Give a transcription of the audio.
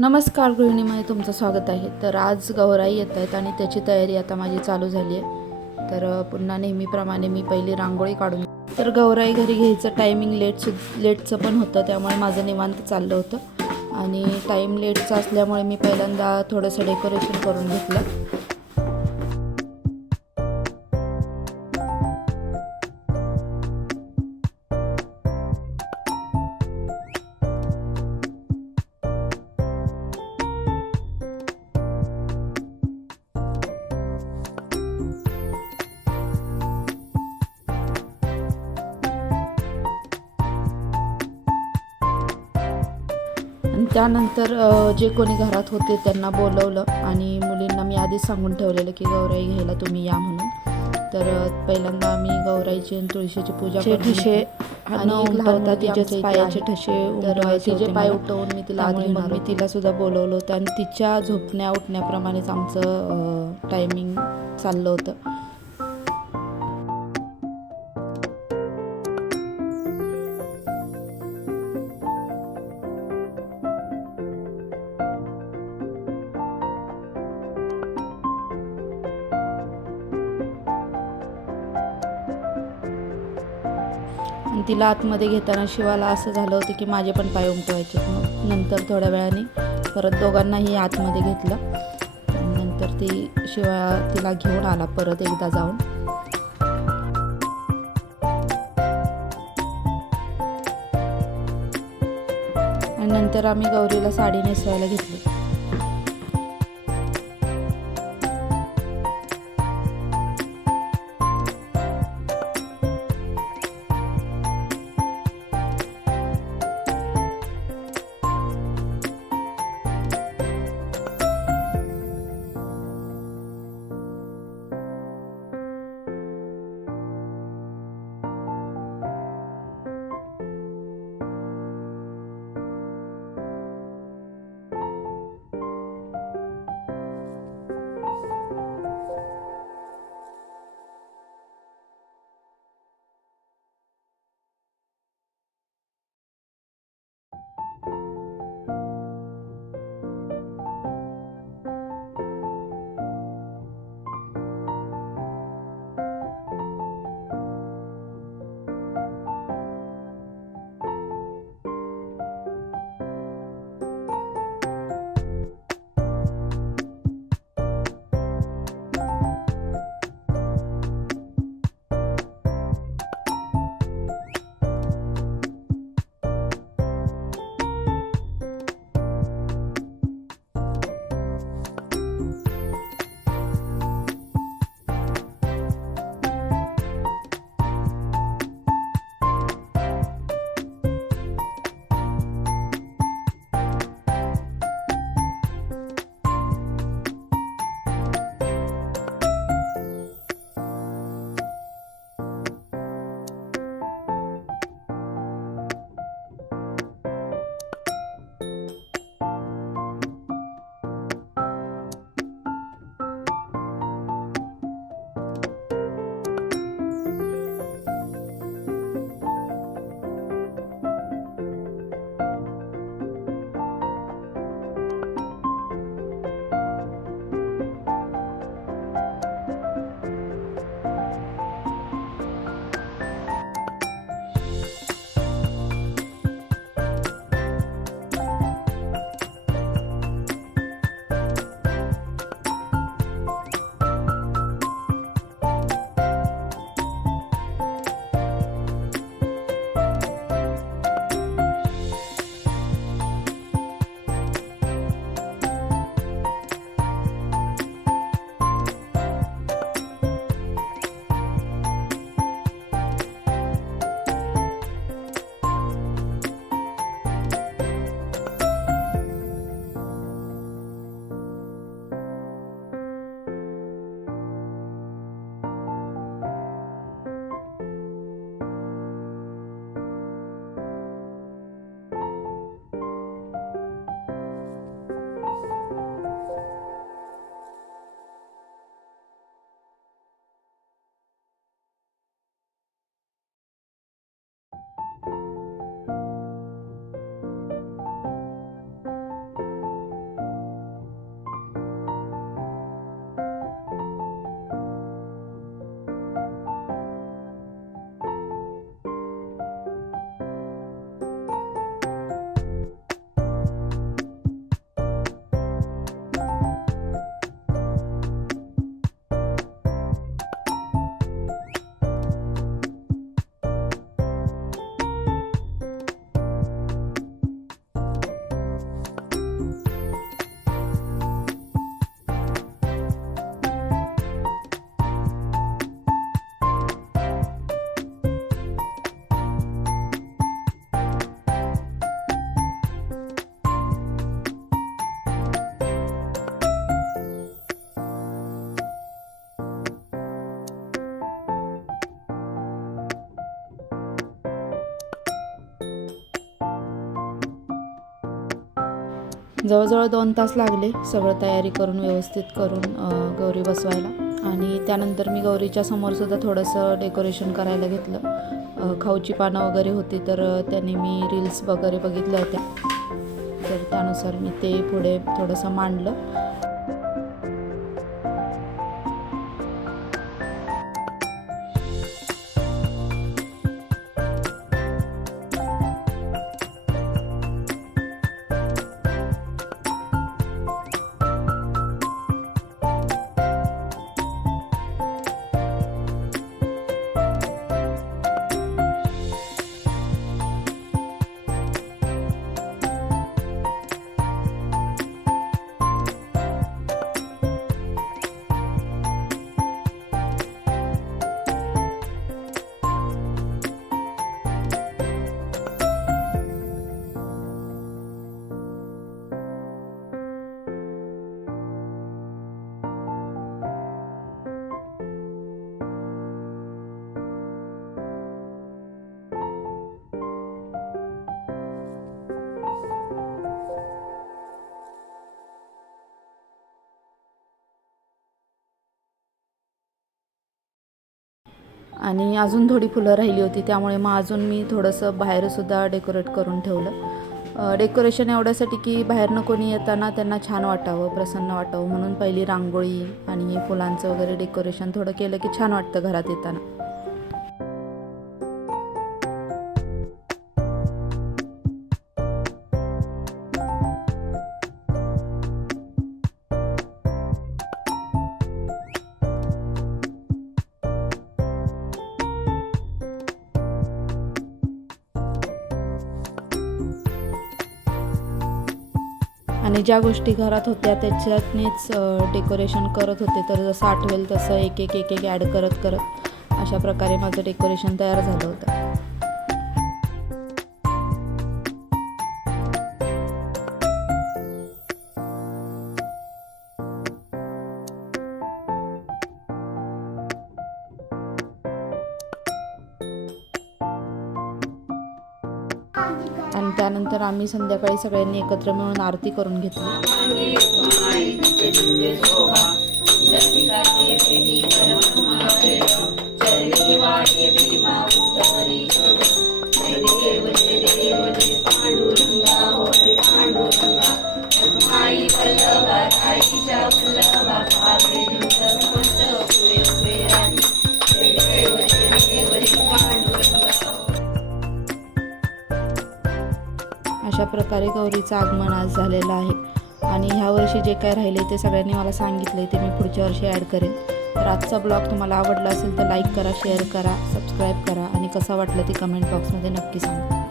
नमस्कार गृहिणीमध्ये तुमचं स्वागत आहे. तर आज गौराई येत आहेत आणि त्याची तयारी आता माझी चालू झाली आहे. तर पुन्हा नेहमीप्रमाणे मी पहिली रांगोळी काढून तर गौराई घरी घ्यायचं टायमिंग लेटचं पण होतं, त्यामुळे माझं निवांत चाललं होतं आणि टाईम लेटचा असल्यामुळे मी पहिल्यांदा थोडंसं डेकोरेशन करून घेतलं. आणि त्यानंतर जे कोणी घरात होते त्यांना बोलवलं आणि मुलींना मी आधीच सांगून ठेवलेलं की गौराई घ्यायला तुम्ही या म्हणून. तर पहिल्यांदा आम्ही गौराईची आणि तुळशीची पूजा ठसे आणि लावता तिच्याच पायाचे ठसे, तर तिचे पाय उठवून मी तिला आधी मग मी तिला सुद्धा बोलवलं होतं आणि तिच्या झोपण्या उठण्याप्रमाणेच आमचं टायमिंग चाललं होतं. आणि तिला आतमध्ये घेताना शिवाला असं झालं होतं की माझे पण पाय उमटवायचे. मग नंतर थोड्या वेळाने परत दोघांनाही आतमध्ये घेतलं. नंतर शिवा तिला घेऊन आला परत एकदा जाऊन. आणि नंतर आम्ही गौरीला साडी नेसवायला घेतली. जवळजवळ 2 तास लागले सगळं तयारी करून व्यवस्थित करून गौरी बसवायला. आणि त्यानंतर मी गौरीच्या समोरसुद्धा थोडंसं डेकोरेशन करायला घेतलं. खाऊची पानं वगैरे होती तर त्याने मी रील्स वगैरे बघितल्या होत्या, तर त्यानुसार मी ते पुढे थोडंसं मांडलं. आणि अजून थोडी फुलं राहिली होती, त्यामुळे मग अजून मी थोडंसं बाहेरसुद्धा डेकोरेट करून ठेवलं. डेकोरेशन एवढ्यासाठी की बाहेरनं कोणी येताना त्यांना छान वाटावं, प्रसन्न वाटावं म्हणून पहिली रांगोळी आणि फुलांचं वगैरे डेकोरेशन थोडं केलं की छान वाटतं घरात येताना. आणि ज्या गोष्टी घरात होत्या त्याच्यातनीच डेकोरेशन करत होते, तर जसं आठवेल तसं एक एक एक एक ॲड करत करत अशा प्रकारे माझं डेकोरेशन तयार झालं होतं. आणि त्यानंतर आम्ही संध्याकाळी सगळ्यांनी एकत्र मिळून आरती करून घेतली. अशा प्रकारे गौरीचं आगमन आज झालेलं आहे. आणि ह्या वर्षी जे काय राहिले ते सगळ्यांनी मला सांगितलं ते मी पुढच्या वर्षी ॲड करेन. तर आजचा ब्लॉग तुम्हाला आवडला असेल तर लाईक करा, शेअर करा, सबस्क्राईब करा आणि कसा वाटलं ते कमेंट बॉक्समध्ये नक्की सांगा.